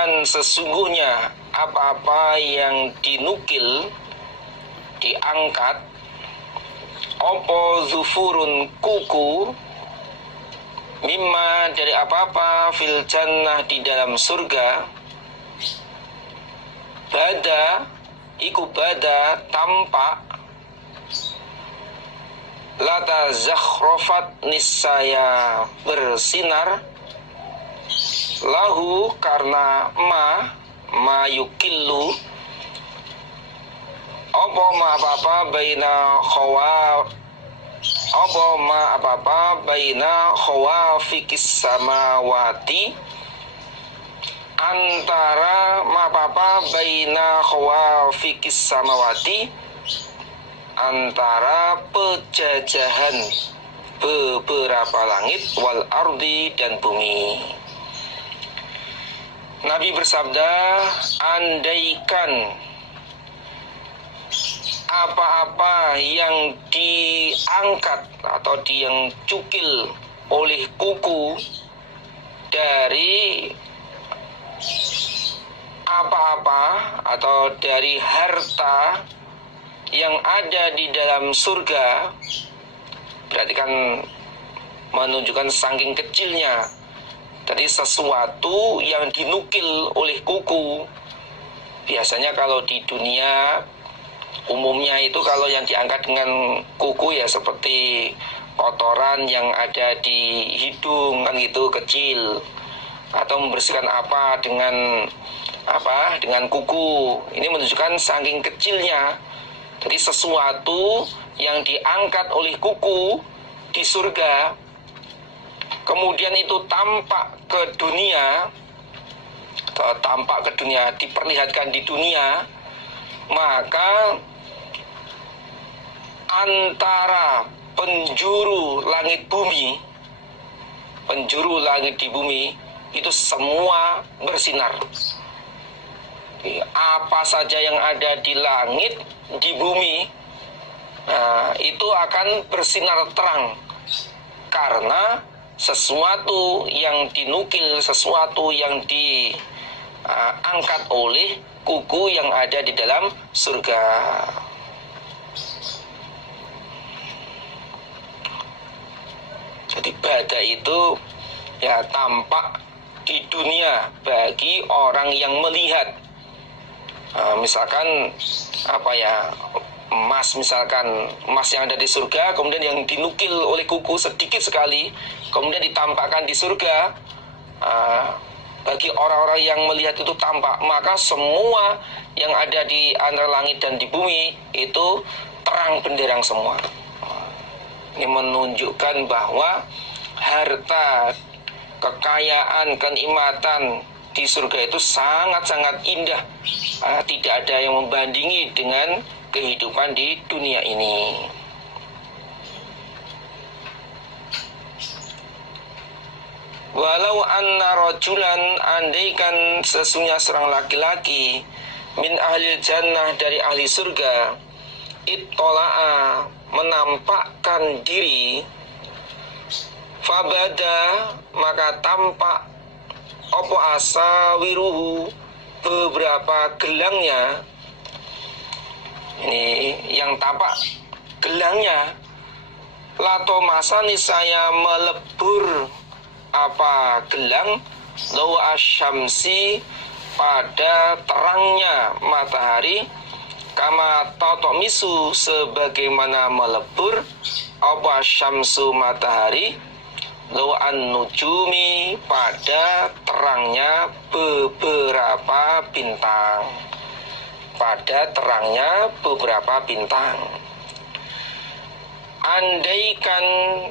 dan sesungguhnya apa-apa yang dinukil, diangkat, opo zufurun kuku, mimma dari apa-apa, fil jannah di dalam surga, bada iku bada tampak, lata zakhrofat niscaya bersinar, lahu karena ma yukillu, apa ma apa-apa baina khawafikis samawati, antara ma apa-apa baina khawafikis samawati, antara pejajahan beberapa langit, wal ardi dan bumi. Nabi bersabda, andaikan apa-apa yang diangkat atau yang cukil oleh kuku dari apa-apa atau dari harta yang ada di dalam surga, berarti kan menunjukkan saking kecilnya. Tadi sesuatu yang dinukil oleh kuku. Biasanya kalau di dunia umumnya itu kalau yang diangkat dengan kuku ya seperti kotoran yang ada di hidung kan gitu, kecil. Atau membersihkan apa dengan kuku. Ini menunjukkan saking kecilnya. Jadi sesuatu yang diangkat oleh kuku di surga, kemudian itu tampak ke dunia, diperlihatkan di dunia, maka antara penjuru langit di bumi itu semua bersinar. Apa saja yang ada di langit, di bumi, itu akan bersinar terang, karena sesuatu yang dinukil, sesuatu yang diangkat oleh kuku yang ada di dalam surga. Jadi bada itu ya tampak di dunia bagi orang yang melihat. Misalkan emas, misalkan emas yang ada di surga, kemudian yang dinukil oleh kuku sedikit sekali, kemudian ditampakkan di surga, bagi orang-orang yang melihat itu tampak, maka semua yang ada di antara langit dan di bumi itu terang benderang semua. Ini menunjukkan bahwa harta, kekayaan, kenikmatan di surga itu sangat-sangat indah. Tidak ada yang membandingi dengan kehidupan di dunia ini. Walau anna rajulan, andaikan sesungguhnya seorang laki-laki, min ahli jannah dari ahli surga, ittola'a menampakkan diri, fabada maka tampak, opo asawiruhu beberapa gelangnya. Ini yang tampak gelangnya. Lato masani saya melebur apa gelang, lawa asyamsi pada terangnya matahari, kama totok misu sebagaimana melebur apa syamsu matahari, lawan nujumi pada terangnya beberapa bintang, pada terangnya beberapa bintang. Andaikan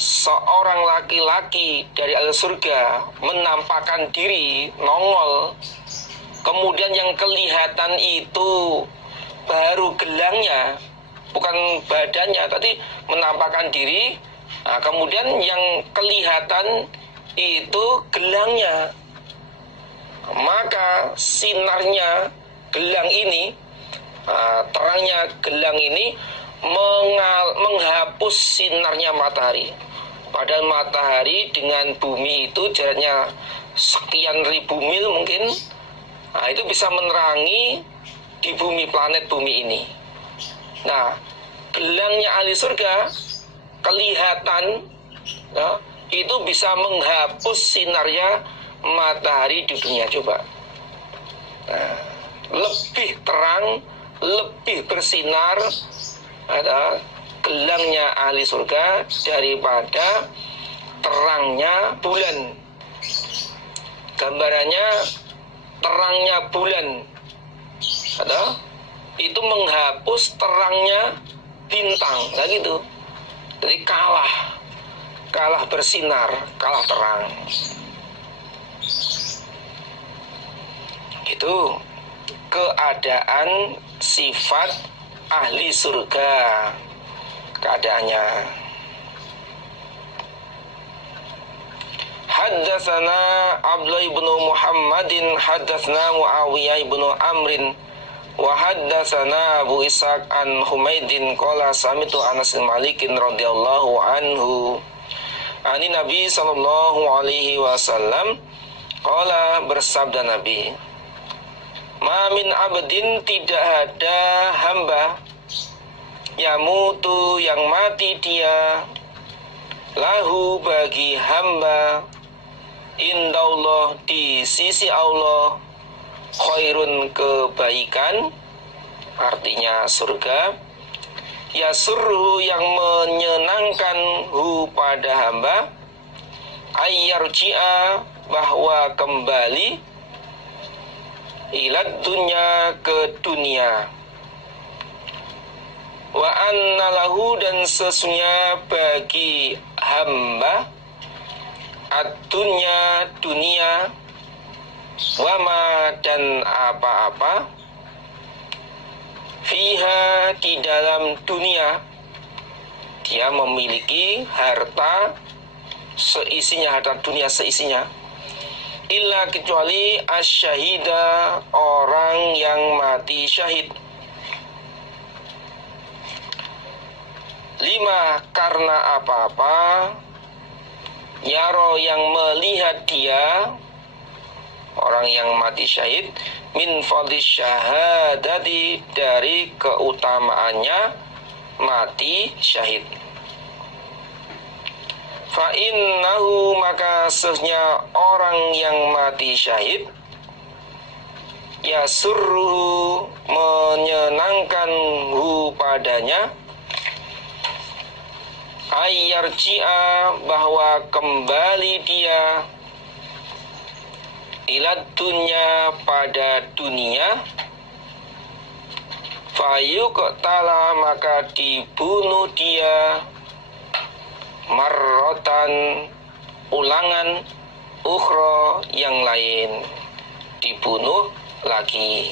seorang laki-laki dari ahli surga menampakkan diri, nongol, kemudian yang kelihatan itu baru gelangnya, bukan badannya, tadi menampakkan diri. Nah, kemudian yang kelihatan itu gelangnya, maka sinarnya gelang ini, terangnya gelang ini menghapus sinarnya matahari. Padahal matahari dengan bumi itu jaraknya sekian ribu mil mungkin, Nah, itu bisa menerangi di bumi, planet bumi ini. Nah, gelangnya ahli surga kelihatan, ya, itu bisa menghapus sinarnya matahari di dunia. Coba, nah, lebih terang, lebih bersinar ada gelangnya ahli surga daripada terangnya bulan. Gambarannya terangnya bulan ada itu menghapus terangnya bintang, nah gitu. Jadi kalah bersinar, kalah terang. Itu keadaan sifat ahli surga, keadaannya. Haddatsana Abdullah ibn Muhammadin haddatsna Muawiyah ibn Amrin wa haddatsana Abu Ishaq an Humaidin qala sami'tu Anas bin Malik radhiyallahu anhu ani Nabi sallallahu alaihi wasallam qala, bersabda Nabi, ma min abdin, tidak ada hamba, yamutu, yang mati dia, lahu, bagi hamba, indallah, di sisi Allah, khairun, kebaikan, artinya surga, yasurru, yang menyenangkan, hu, pada hamba, ayyarji'a, bahwa kembali, ilad dunya, ke dunia, wa anna lahu, dan sesungguhnya bagi hamba, ad-dunya, dunia, wama, dan apa-apa, fiha, di dalam dunia, dia memiliki harta seisinya, harta dunia seisinya, illa, kecuali asyahida, orang yang mati syahid. 5, karena apa-apa, yaro, yang melihat dia, orang yang mati syahid, min fadlis syahadati, dari keutamaannya mati syahid. Fa innahu, maka sesungguhnya orang yang mati syahid, yasurruhu, menyenangkan, hu, padanya, ayyarji'a, bahwa kembali dia, ilad dunya, pada dunia, fayuqtala, maka dibunuh dia, marrotan, ulangan, ukhra, yang lain, dibunuh lagi.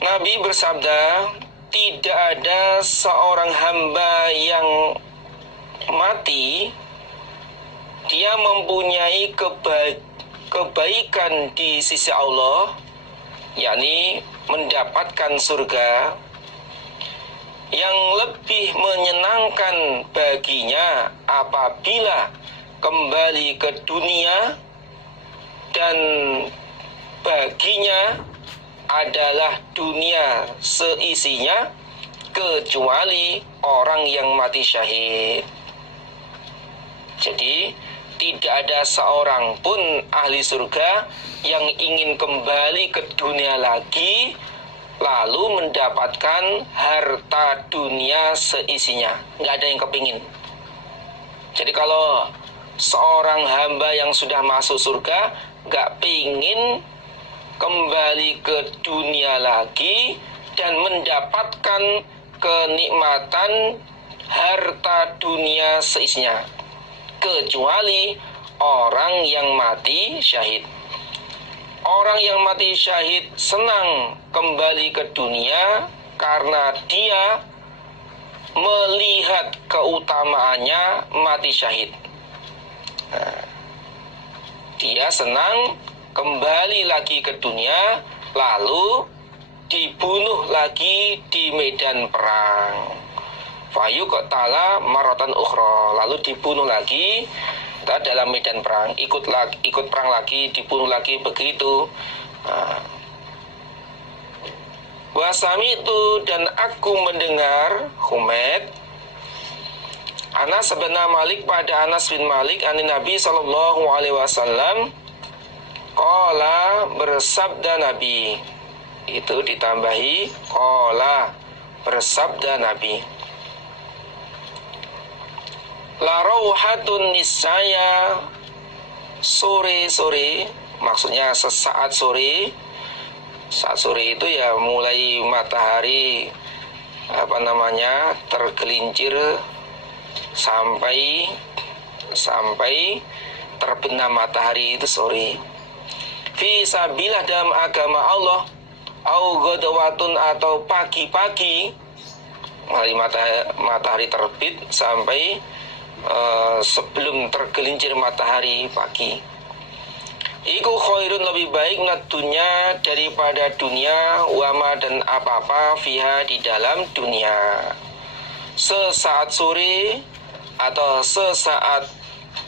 Nabi bersabda, tidak ada seorang hamba yang mati, dia mempunyai kebaikan di sisi Allah, yakni mendapatkan surga, yang lebih menyenangkan baginya apabila kembali ke dunia, dan baginya adalah dunia seisinya, kecuali orang yang mati syahid. Jadi tidak ada seorang pun ahli surga yang ingin kembali ke dunia lagi lalu mendapatkan harta dunia seisinya. Nggak ada yang kepingin. Jadi kalau seorang hamba yang sudah masuk surga nggak pingin kembali ke dunia lagi dan mendapatkan kenikmatan harta dunia seisinya, kecuali orang yang mati syahid. Orang yang mati syahid senang kembali ke dunia karena dia melihat keutamaannya mati syahid. Nah, dia senang kembali lagi ke dunia, lalu dibunuh lagi di medan perang. Fayuqtala maratan ukhra, lalu dibunuh lagi dalam medan perang, ikut perang lagi, dibunuh lagi, begitu. Wasami itu, dan aku mendengar Humaid Anas bin Malik pada Anas bin Malik ani Nabi sallallahu alaihi wasallam qala, bersabda Nabi, itu ditambahi qala, bersabda Nabi, la rauhatun nisaya, sore-sore, maksudnya sesaat sore. Saat sore itu ya mulai matahari tergelincir sampai terbenam matahari, itu sore. Fi sabilah, dalam agama Allah, au ghadawatun, atau pagi-pagi, mulai matahari terbit sampai sebelum tergelincir matahari pagi. Iku khairun, lebih baik, minat dunya, daripada dunia, wama, dan apa-apa, fiha, di dalam dunia. Sesaat sore atau sesaat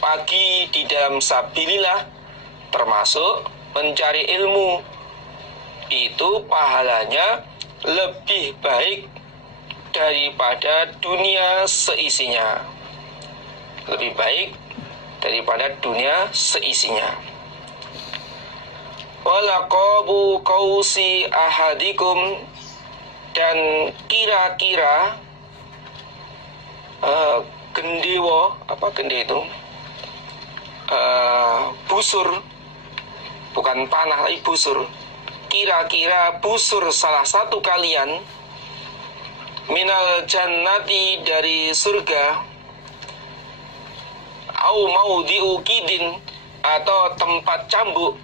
pagi di dalam sabilillah, termasuk mencari ilmu, itu pahalanya lebih baik daripada dunia seisinya. Lebih baik daripada dunia seisinya. Walaqabu qausi ahadikum, dan kira-kira gendewo, apa gende itu? Busur, bukan panah tapi busur. Kira-kira busur salah satu kalian, minal jannati, dari surga, au maudhi'u kidin, atau tempat cambuk,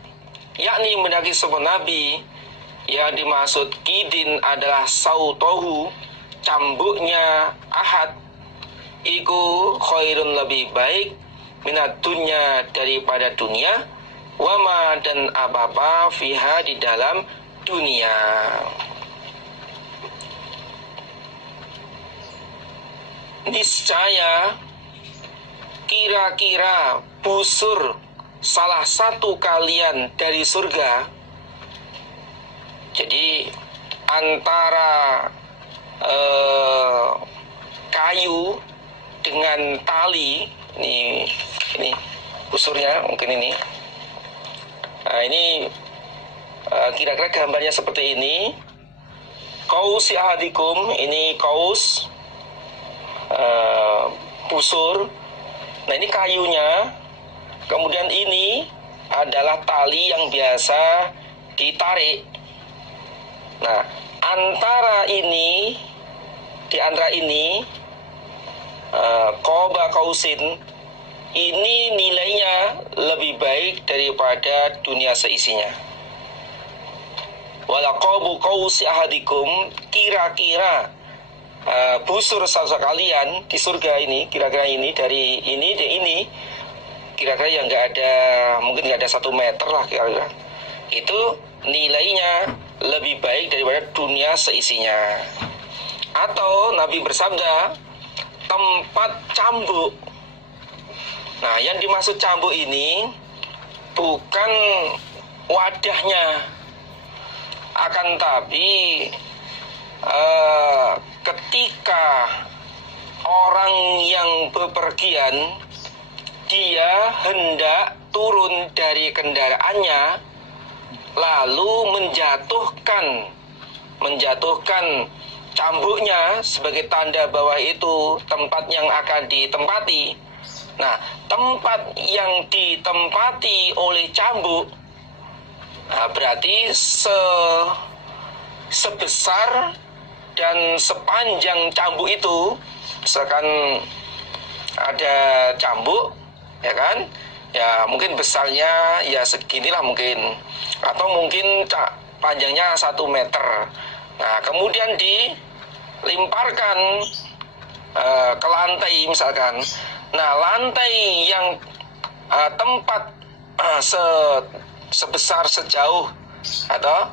yakni mendaki sebuah Nabi, yang dimaksud kidin adalah sautohu, cambuknya Ahad, iku khairun, lebih baik, minat dunya, daripada dunia, wama, dan apa-apa, fiha, di dalam dunia. Niscaya, kira-kira busur salah satu kalian dari surga. Jadi antara kayu dengan tali, ini busurnya mungkin ini. Nah, ini kira-kira gambarnya seperti ini. Qaus ahadikum, ini qaus, busur. Nah, ini kayunya. Kemudian ini adalah tali yang biasa ditarik. Nah, di antara ini qoba qausin, ini nilainya lebih baik daripada dunia seisinya. Walaqabu qausi ahadikum, kira-kira busur salah kalian di surga ini, kira-kira ini dari ini kira-kira yang mungkin nggak ada 1 meter lah kira-kira, itu nilainya lebih baik daripada dunia seisinya. Atau Nabi bersabda, tempat cambuk. Nah, yang dimaksud cambuk ini bukan wadahnya, akan tapi ketika orang yang bepergian, dia hendak turun dari kendaraannya, lalu menjatuhkan cambuknya sebagai tanda bahwa itu tempat yang akan ditempati. Nah, tempat yang ditempati oleh cambuk, berarti sebesar dan sepanjang cambuk itu. Misalkan ada cambuk, ya kan, ya mungkin besarnya ya seginilah mungkin, atau mungkin panjangnya 1 meter. Nah, kemudian dilimparkan ke lantai misalkan. Nah, lantai yang tempat sebesar sejauh atau